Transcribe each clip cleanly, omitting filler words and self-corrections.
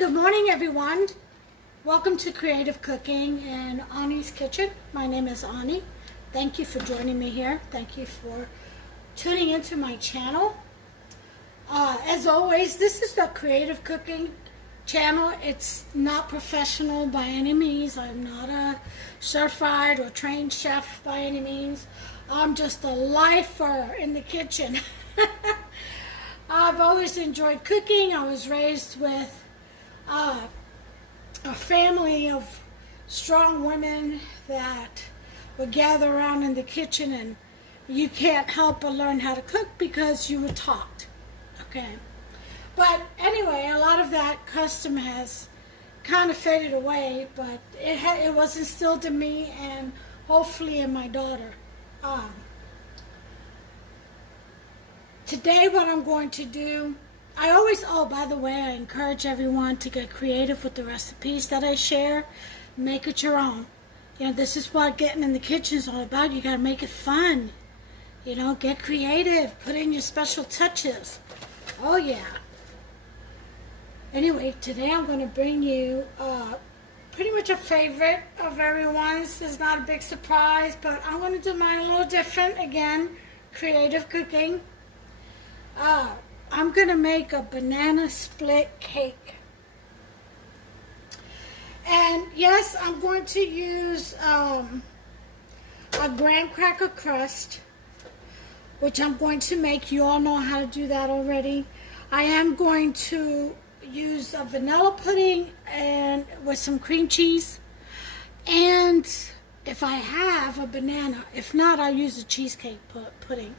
good morning everyone. Welcome to Creative Cooking in Ani's Kitchen. My name is Ani. Thank you for joining me here. Thank you for tuning into my channel. As always, this is the Creative Cooking channel. It's not professional by any means. I'm not a certified or trained chef by any means. I'm just a lifer in the kitchen. I've always enjoyed cooking. I was raised with a family of strong women that would gather around in the kitchen, and you can't help but learn how to cook because you were taught. Okay, but anyway, a lot of that custom has kind of faded away, but it was instilled in me and hopefully in my daughter. Today what I'm going to do, by the way, I encourage everyone to get creative with the recipes that I share. Make it your own. You know, this is what getting in the kitchen is all about. You got to make it fun. You know, get creative. Put in your special touches. Oh, yeah. Anyway, today I'm going to bring you pretty much a favorite of everyone's. This is not a big surprise, but I'm going to do mine a little different. Again, creative cooking. I'm going to make a banana split cake. And yes, I'm going to use a graham cracker crust, which I'm going to make. You all know how to do that already. I am going to use a vanilla pudding and with some cream cheese. And if I have a banana, if not, I'll use a cheesecake pudding.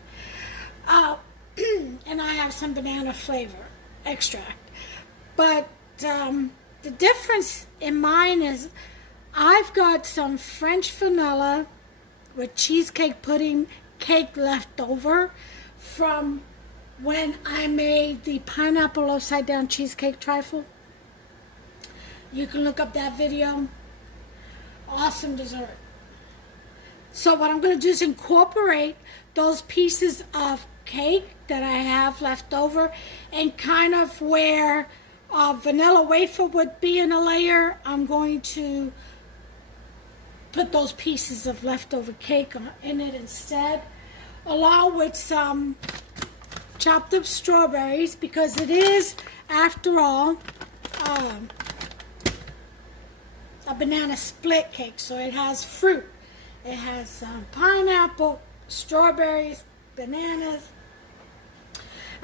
And I have some banana flavor extract. But the difference in mine is I've got some French vanilla with cheesecake pudding cake left over from when I made the pineapple upside down cheesecake trifle. You can look up that video. Awesome dessert. So what I'm going to do is incorporate those pieces of cake that I have left over, and kind of where vanilla wafer would be in a layer, I'm going to put those pieces of leftover cake in it instead, along with some chopped up strawberries, because it is, after all, a banana split cake, so it has fruit. It has pineapple, strawberries, bananas,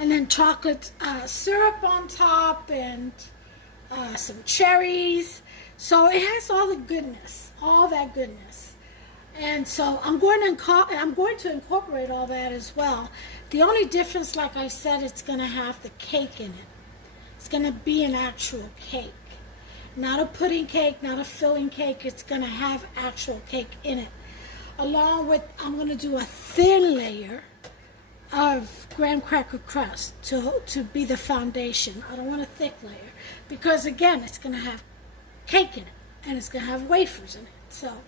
and then chocolate syrup on top, and some cherries. So it has all the goodness, all that goodness. And so I'm going to incorporate all that as well. The only difference, like I said, it's going to have the cake in it. It's going to be an actual cake. Not a pudding cake, not a filling cake. It's going to have actual cake in it. Along with, I'm going to do a thin layer of graham cracker crust to be the foundation. I don't want a thick layer, because again, it's going to have cake in it, and it's going to have wafers in it. So,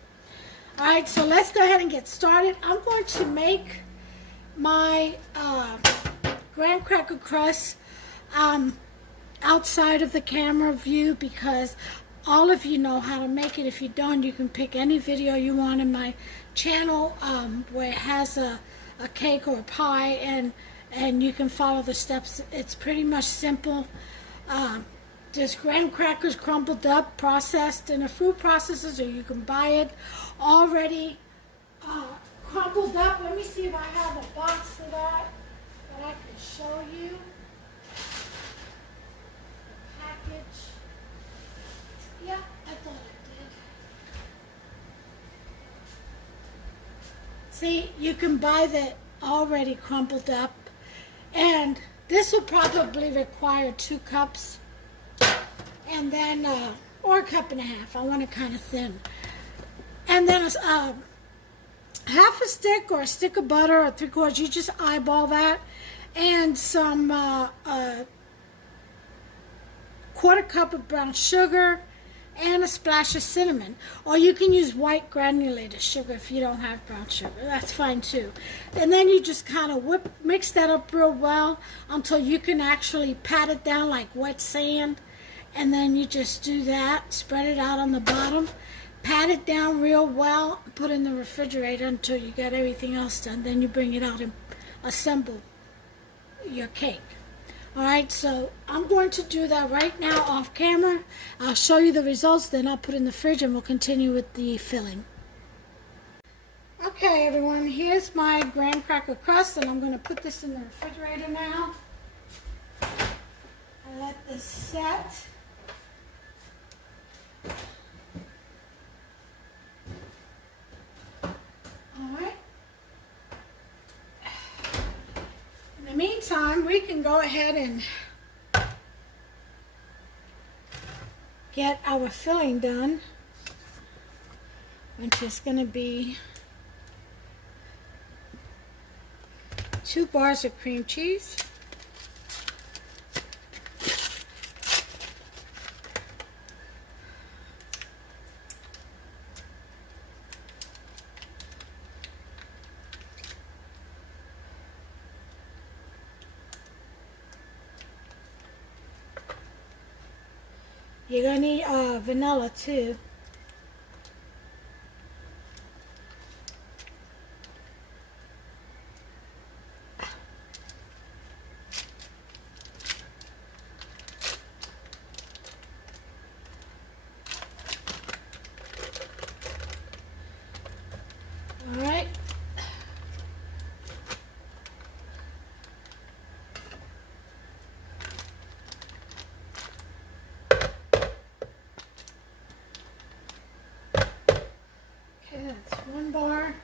alright, so let's go ahead and get started. I'm going to make my graham cracker crust outside of the camera view, because all of you know how to make it. If you don't, you can pick any video you want in my channel where it has a cake or a pie, and you can follow the steps. It's pretty much simple. Just graham crackers crumbled up, processed in a food processor, or you can buy it already crumbled up. Let me see if I have a box of that I can show you. Package. Yeah, I thought it did. See, you can buy that already crumpled up, and this will probably require 2 cups, and then or a cup and a half. I want it kind of thin, and then half a stick or a stick of butter or 3/4. You just eyeball that, and some 1/4 cup of brown sugar, and a splash of cinnamon. Or you can use white granulated sugar if you don't have brown sugar. That's fine too. And then you just kind of mix that up real well until you can actually pat it down like wet sand. And then you just do that, spread it out on the bottom, pat it down real well, put it in the refrigerator until you get everything else done. Then you bring it out and assemble your cake. All right, so I'm going to do that right now off camera. I'll show you the results, then I'll put it in the fridge and we'll continue with the filling. Okay, everyone, here's my graham cracker crust, and I'm going to put this in the refrigerator now. And let this set. Alright. In the meantime, we can go ahead and get our filling done, which is going to be 2 bars of cream cheese, you're going to need vanilla too. All right. Okay, that's 1 bar.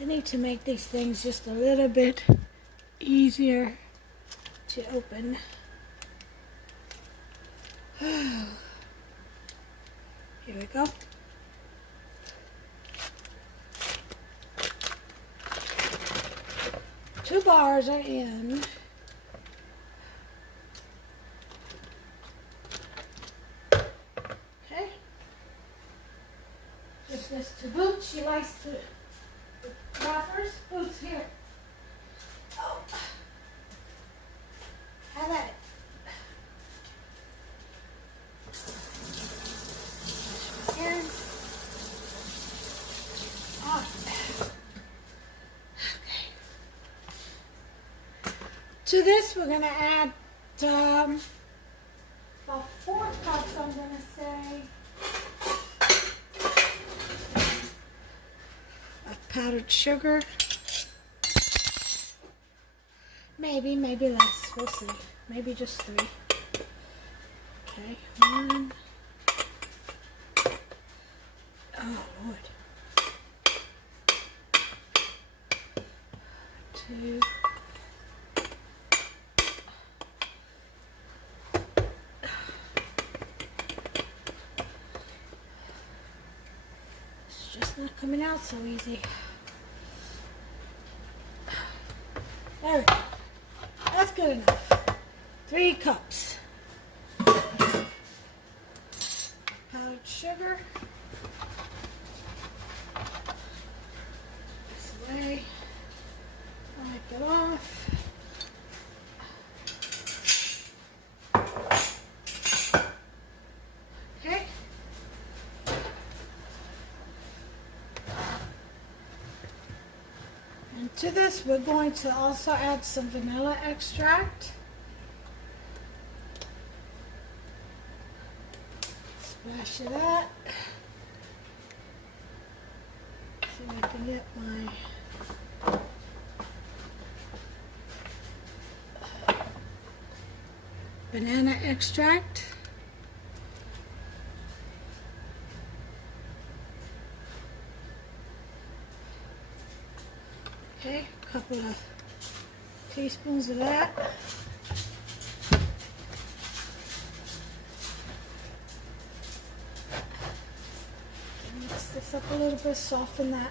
I need to make these things just a little bit easier to open. Here we go. Two bars are in. Okay. Give this to Boots. She likes to wrappers. Boots, here. Oh. Have at it. Here. Oh. Okay. To this, we're going to add about 4 cups, I'm going to say, of powdered sugar. Maybe less. We'll see. Maybe just 3. Okay, 1. Oh, Lord. 2. It's just not coming out so easy. There we go. That's good enough. 3 cups. Powdered sugar. This way. Wipe it off. Okay. And to this, we're going to also add some vanilla extract. Splash it up. See if I can get my banana extract. Okay, a couple of teaspoons of that. this up a little bit, soften that.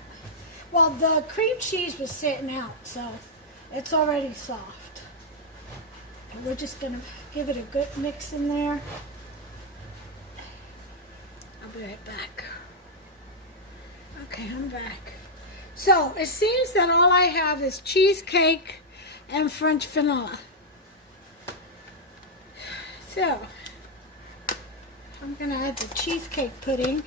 Well, the cream cheese was sitting out, so it's already soft. And we're just gonna give it a good mix in there. I'll be right back. Okay, I'm back. So it seems that all I have is cheesecake and French vanilla. So I'm gonna add the cheesecake pudding.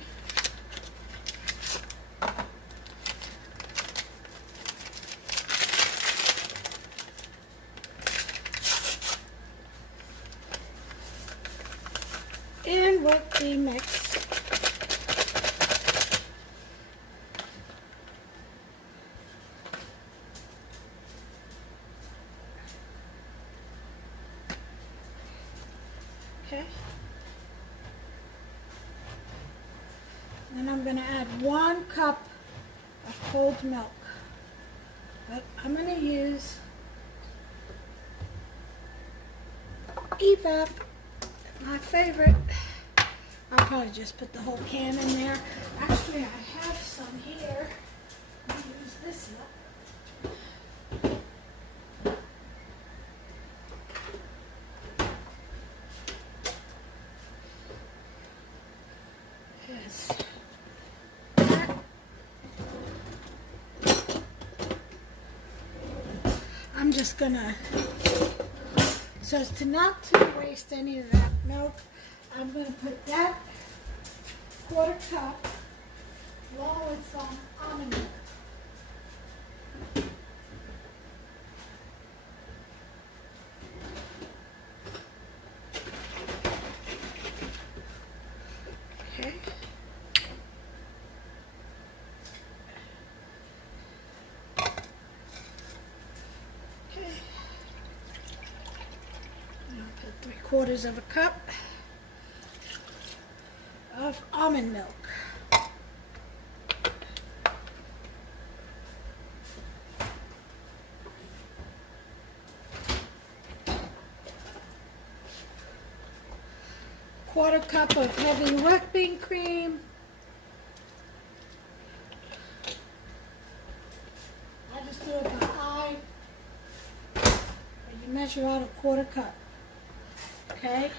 In with the mix. Okay. Then I'm going to add 1 cup of cold milk. But I'm going to use Evap, my favorite. I'll probably just put the whole can in there. Actually, I have some here. I'll use this up. Yes. I'm just gonna, so as to not to waste any of that milk, I'm gonna put that 1/4 cup along with some almond milk. Okay. Okay. And I'll put 3/4 of a cup of almond milk. Quarter cup of heavy whipping cream. I just do it by eye. And you measure out 1/4 cup. Okay?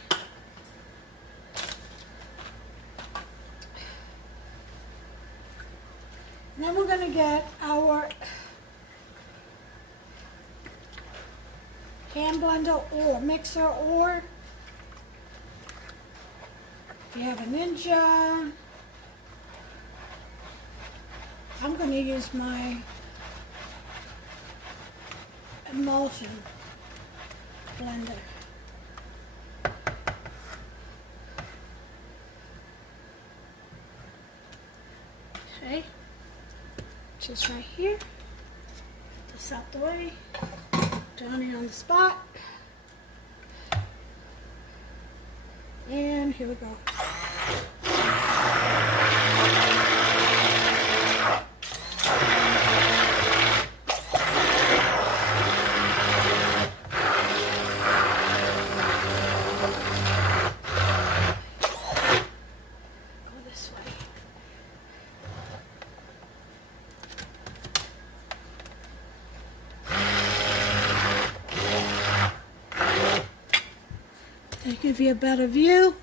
And then we're going to get our hand blender or mixer, or if you have a Ninja, I'm going to use my emulsion blender. Okay, just right here. Put this out the way. Johnny on the spot. And here we go. Go this way. To give you a better view.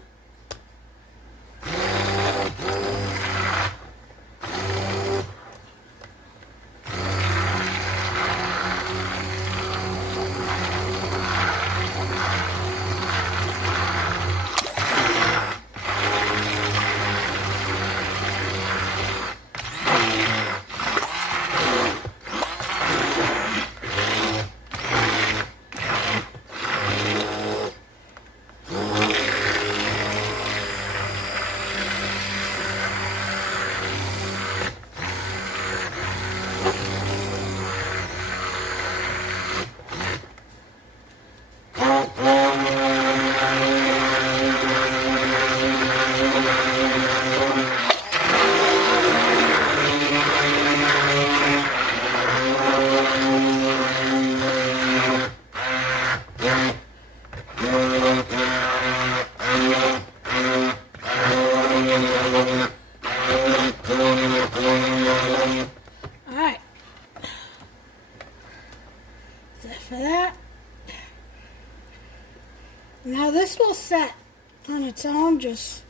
home, just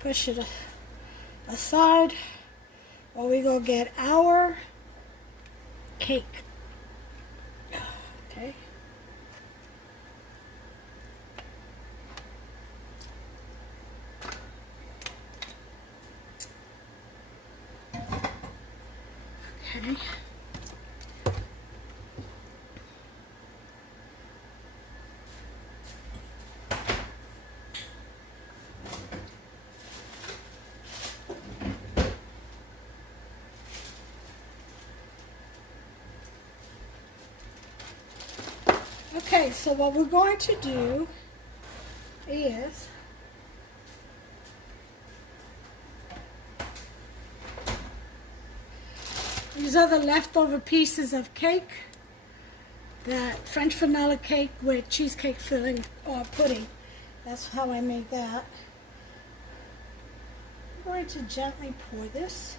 push it aside while we go get our cake. Okay. Okay. Okay, so what we're going to do is these are the leftover pieces of cake, that French vanilla cake with cheesecake filling or pudding. That's how I made that. I'm going to gently pour this.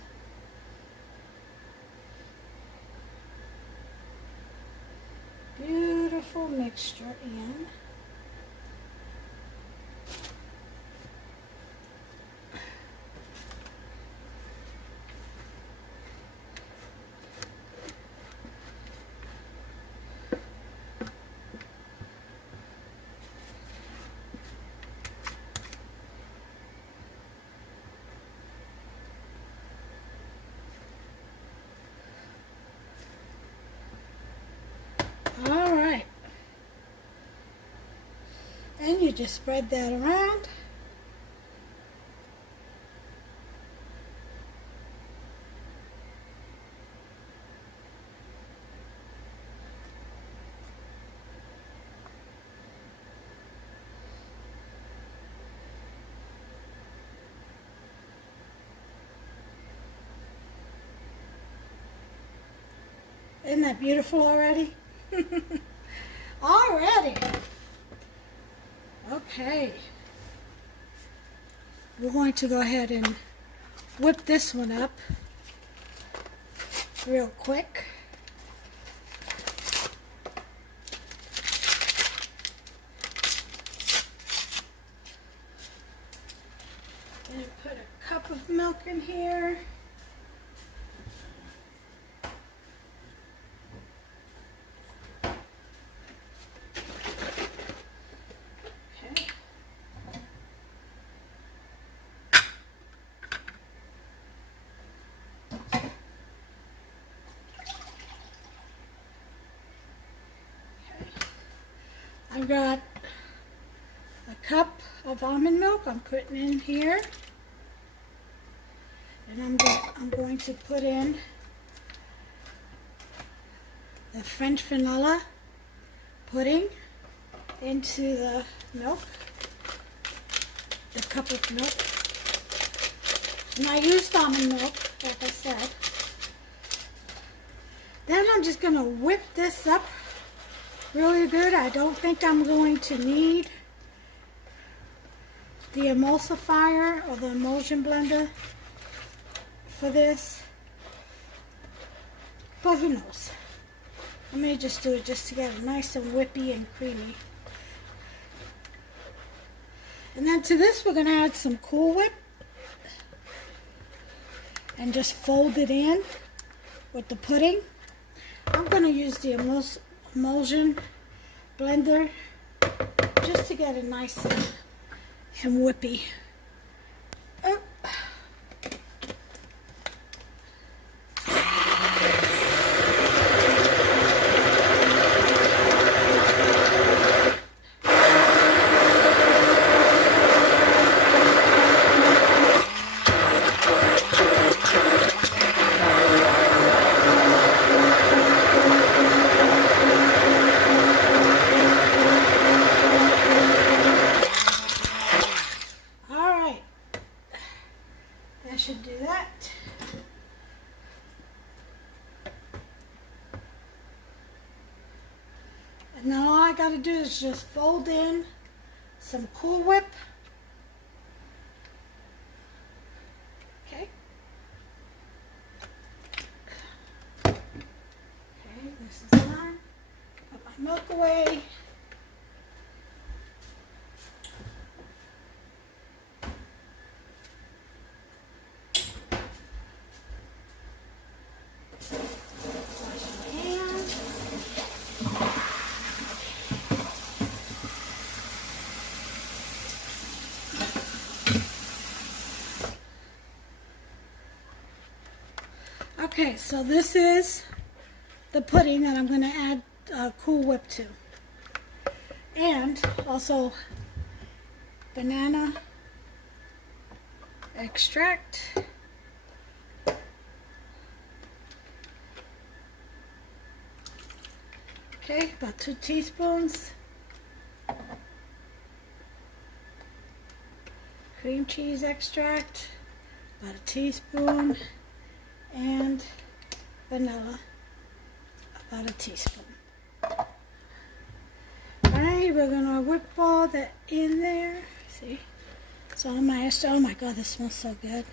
Beautiful mixture in. All right. And you just spread that around. Isn't that beautiful already? Already. Okay. We're going to go ahead and whip this one up real quick. And put a cup of milk in here. I've got a cup of almond milk I'm putting in here. And I'm going to put in the French vanilla pudding into the milk, the cup of milk. And I used almond milk, like I said. Then I'm just going to whip this up really good. I don't think I'm going to need the emulsifier or the emulsion blender for this, but who knows. I may just do it just to get it nice and whippy and creamy. And then to this we're going to add some Cool Whip and just fold it in with the pudding. I'm going to use the emulsion blender just to get it nice and whippy. Oh. Should do that. And now all I got to do is just fold in some Cool Whip. Okay. Okay, this is done. Put my milk away. Okay, so this is the pudding that I'm going to add Cool Whip to. And also banana extract. Okay, about 2 teaspoons. Cream cheese extract, about a teaspoon. And vanilla, about a teaspoon. Alright, we're gonna whip all that in there. See? So on my, oh my god, this smells so good.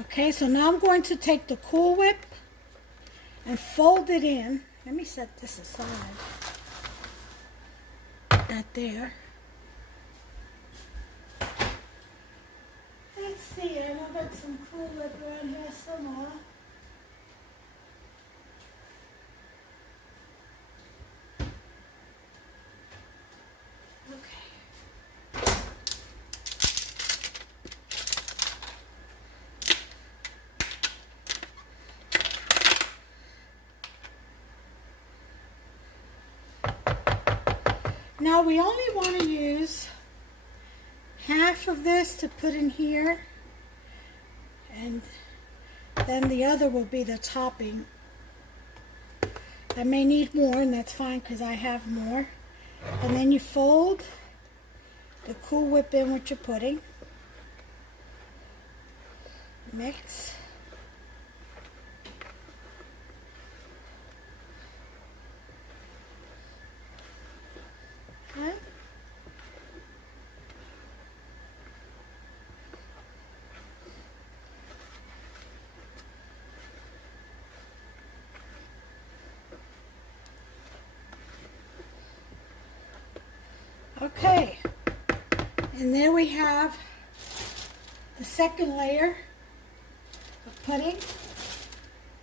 Okay, so now I'm going to take the Cool Whip and fold it in. Let me set this aside. That there. Let's see, I've got some Cool Whip around here somewhere. Okay. Now we only want to use half of this to put in here, and then the other will be the topping. I may need more, and that's fine because I have more. And then you fold the Cool Whip in with your pudding. Mix. Okay. Okay, and there we have the second layer of pudding.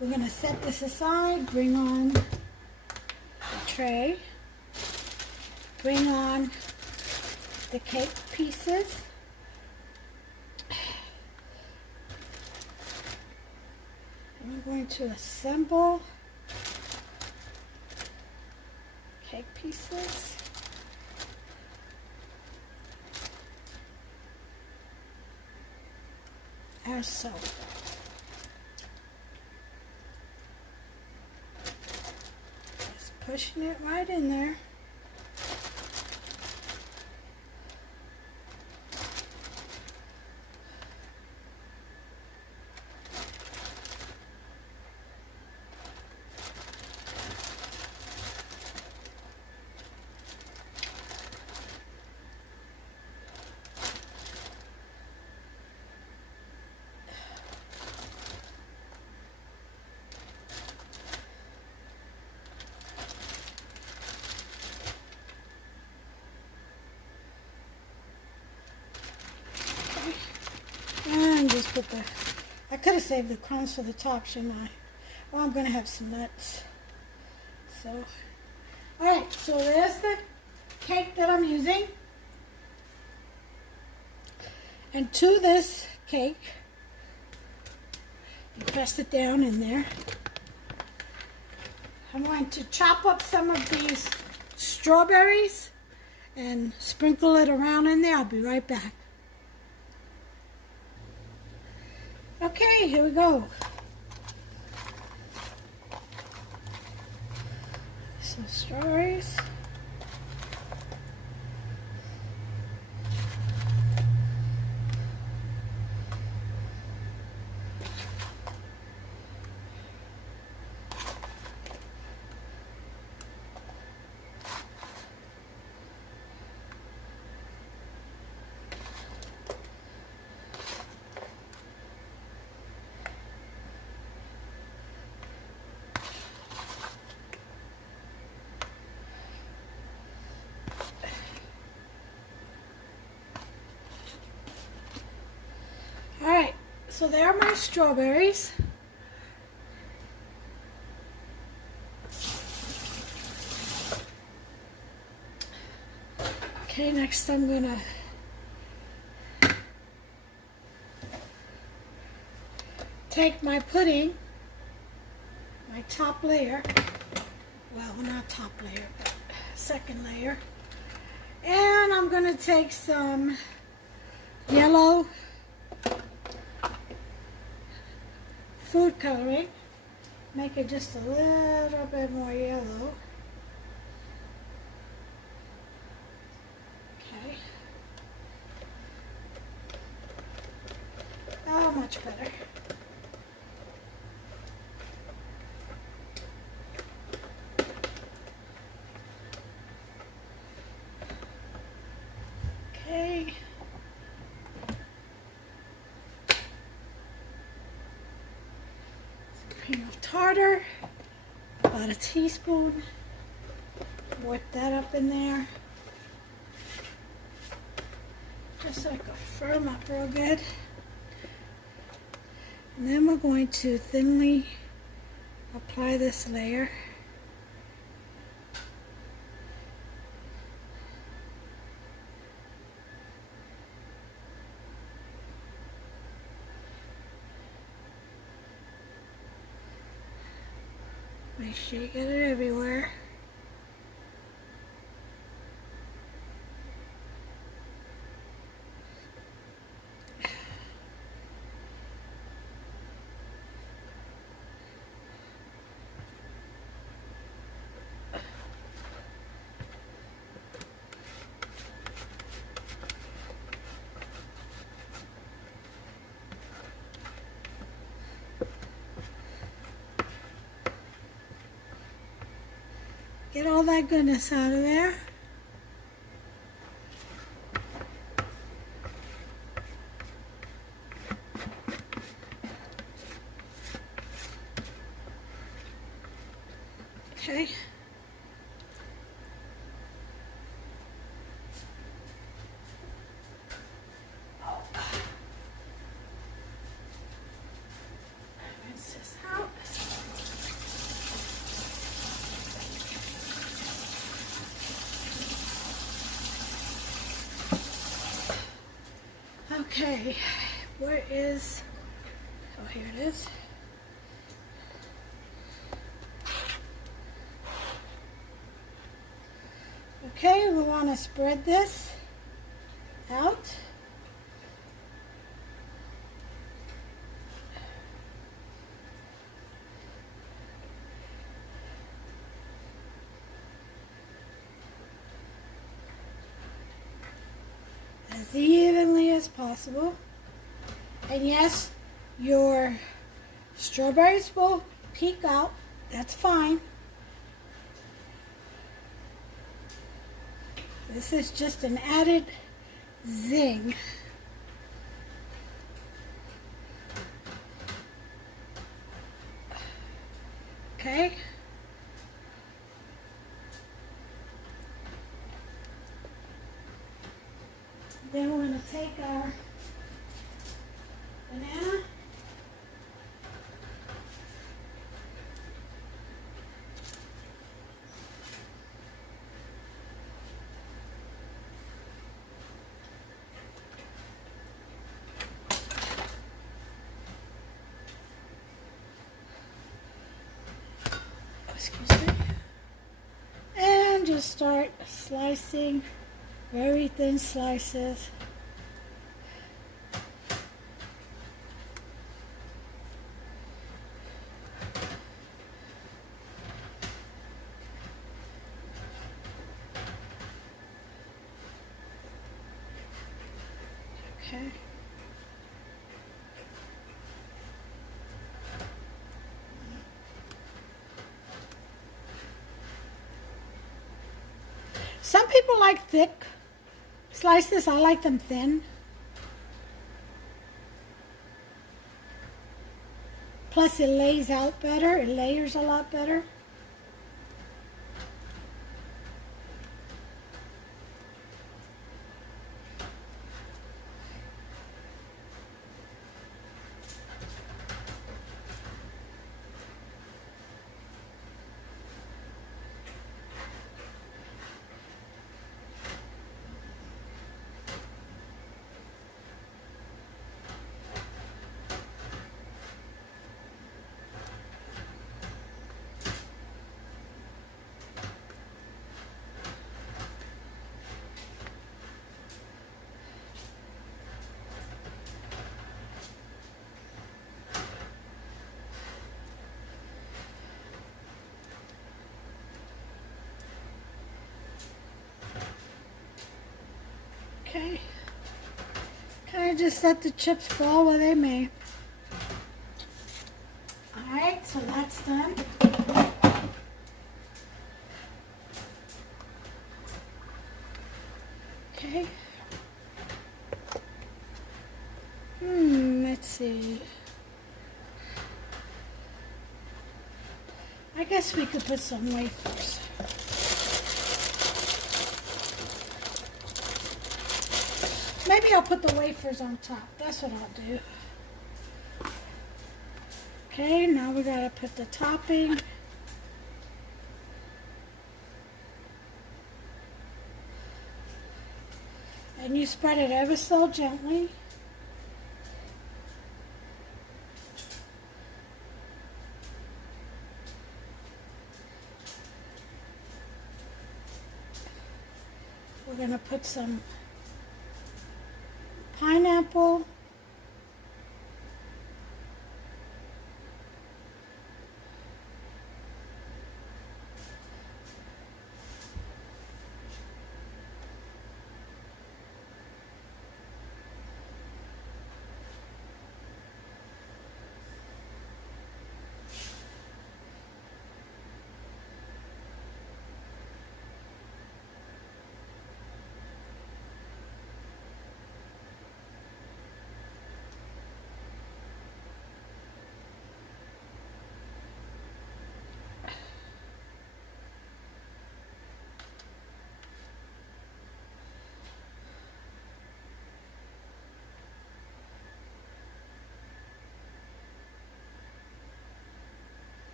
We're going to set this aside, bring on the tray, bring on the cake pieces. And I'm going to assemble cake pieces. As so. Just pushing it right in there. And just put the, I could have saved the crumbs for the top, shouldn't I? Well, I'm going to have some nuts. So, alright, so there's the cake that I'm using. And to this cake, you press it down in there. I'm going to chop up some of these strawberries and sprinkle it around in there. I'll be right back. Okay, here we go. Some strawberries. Alright, so there are my strawberries. Okay, next I'm going to take my pudding, my top layer, well, not top layer, but second layer, and I'm going to take some yellow food coloring, make it just a little bit more yellow. Okay. Oh, much better. Okay. Cream of tartar, about a teaspoon. Whip that up in there. Just so it can firm up real good. And then we're going to thinly apply this layer. Make sure you get it everywhere. Get all that goodness out of there. Okay. Rinse this out. Okay, where is, oh, here it is. Okay, we want to spread this out. As evenly as possible. And yes, your strawberries will peek out. That's fine. This is just an added zing. Okay. Then we're going to take our banana. Excuse me. And just start slicing very thin slices. Okay. Some people like thick slices. I like them thin. Plus it lays out better. It layers a lot better. Okay. Kind of just let the chips fall where they may. Alright, so that's done. Okay. Let's see. I guess we could put some wafers. Maybe I'll put the wafers on top. That's what I'll do. Okay, now we gotta put the topping. And you spread it ever so gently. We're gonna put some pineapple.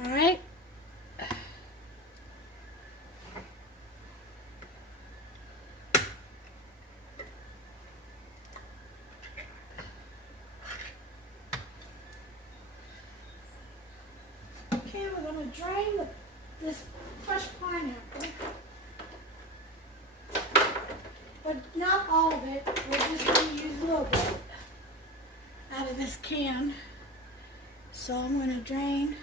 All right. Okay, we're gonna drain this crushed pineapple, but not all of it. We're just gonna use a little bit out of this can. So I'm gonna drain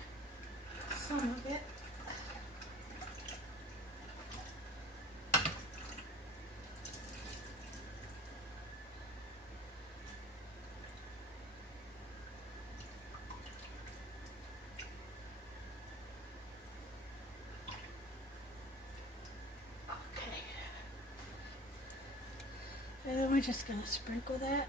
some of it. Okay. And then we're just gonna sprinkle that.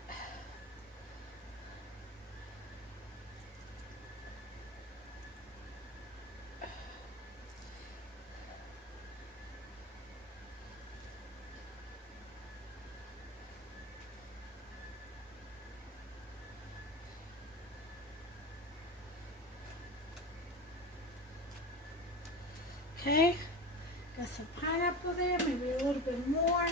Okay, got some pineapple there, maybe a little bit more.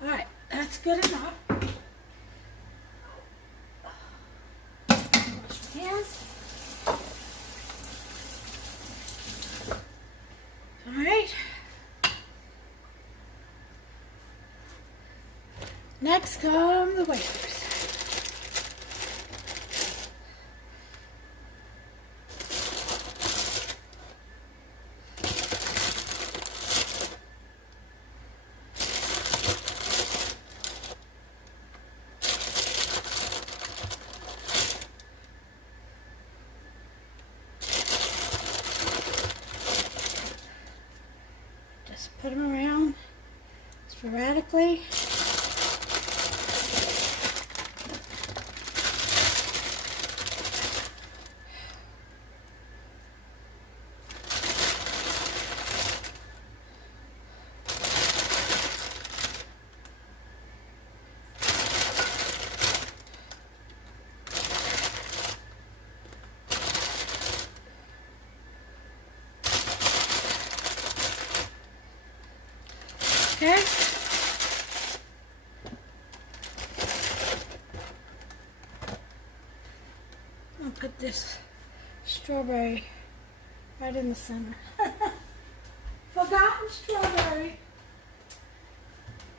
All right, that's good enough. Wash my hands. All right. Next come the wafers. Just put them around sporadically. Okay. I'll put this strawberry right in the center. forgotten strawberry.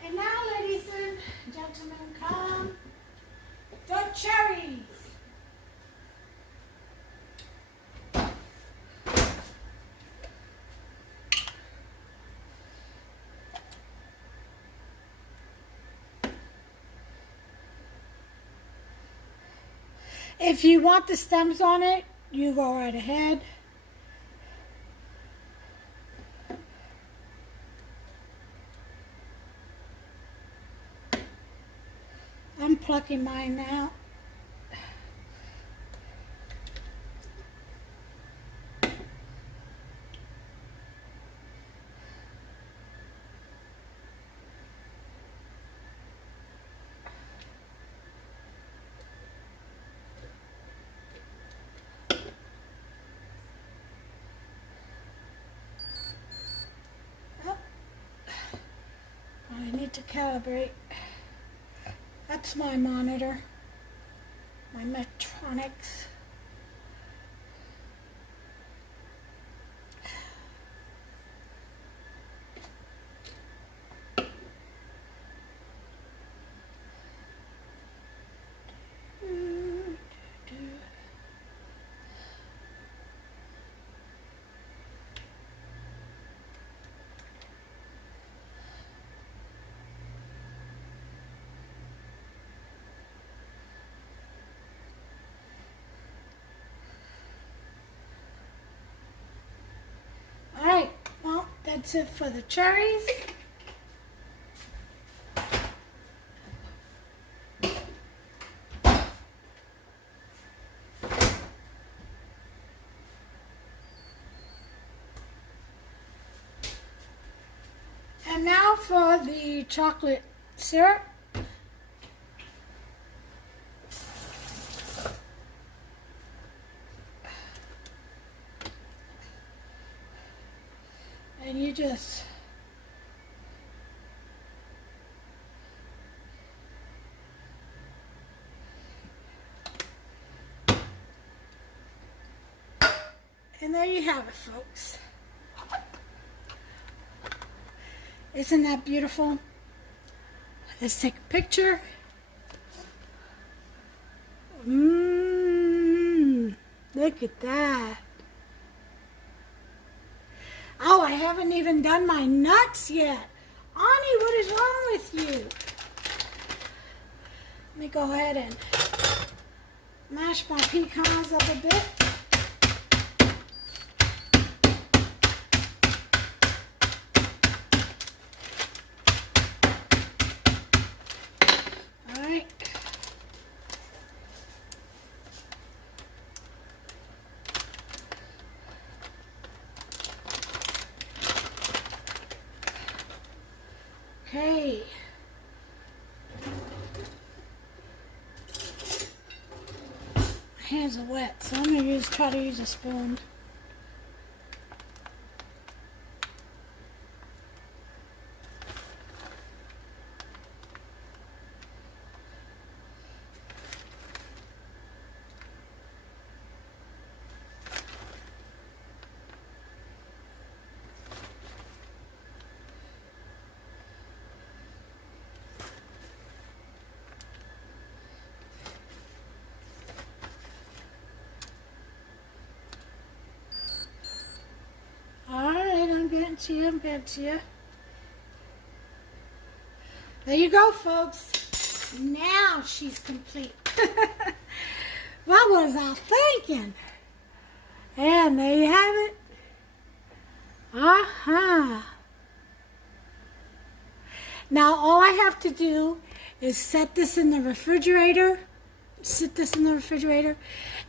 And now, ladies and gentlemen, come the cherries. If you want the stems on it, you go right ahead. I'm plucking mine now. I need to calibrate. That's my monitor, my Medtronics. Alright, well, that's it for the cherries. And now for the chocolate syrup. And you just and there you have it, folks. Isn't that beautiful? Let's take a picture. Look at that. Oh, I haven't even done my nuts yet. Ani, what is wrong with you? Let me go ahead and mash my pecans up a bit. All right. Okay. My hands are wet, so I'm going to try to use a spoon. I'm getting to you. There you go, folks. Now she's complete. What was I thinking? And there you have it. Now all I have to do is set this in the refrigerator.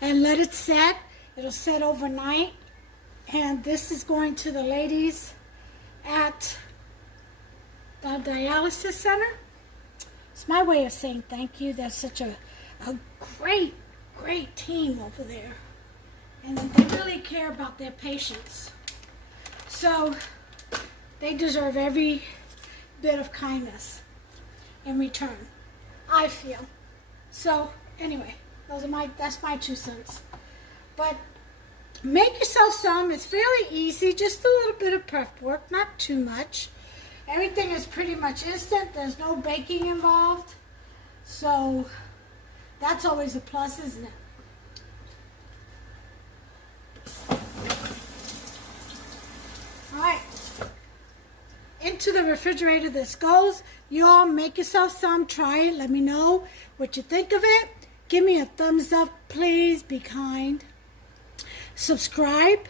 And let it set. It'll set overnight. And this is going to the ladies at the dialysis center. It's my way of saying thank you. They're such a great team over there. And they really care about their patients. So they deserve every bit of kindness in return, I feel. So anyway, that's my 2 cents. But make yourself some. It's fairly easy, just a little bit of prep work, not too much. Everything is pretty much instant. There's no baking involved. So that's always a plus, isn't it? All right. Into the refrigerator this goes. You all make yourself some. Try it. Let me know what you think of it. Give me a thumbs up, please. Be kind. Subscribe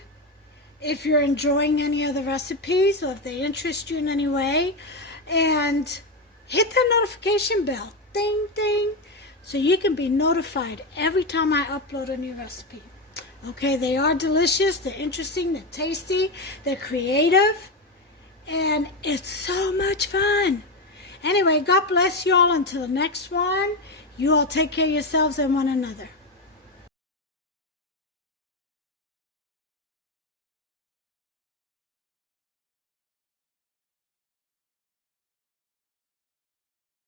if you're enjoying any of the recipes or if they interest you in any way. And hit the notification bell. Ding, ding. So you can be notified every time I upload a new recipe. Okay, they are delicious. They're interesting. They're tasty. They're creative. And it's so much fun. Anyway, God bless you all until the next one. You all take care of yourselves and one another.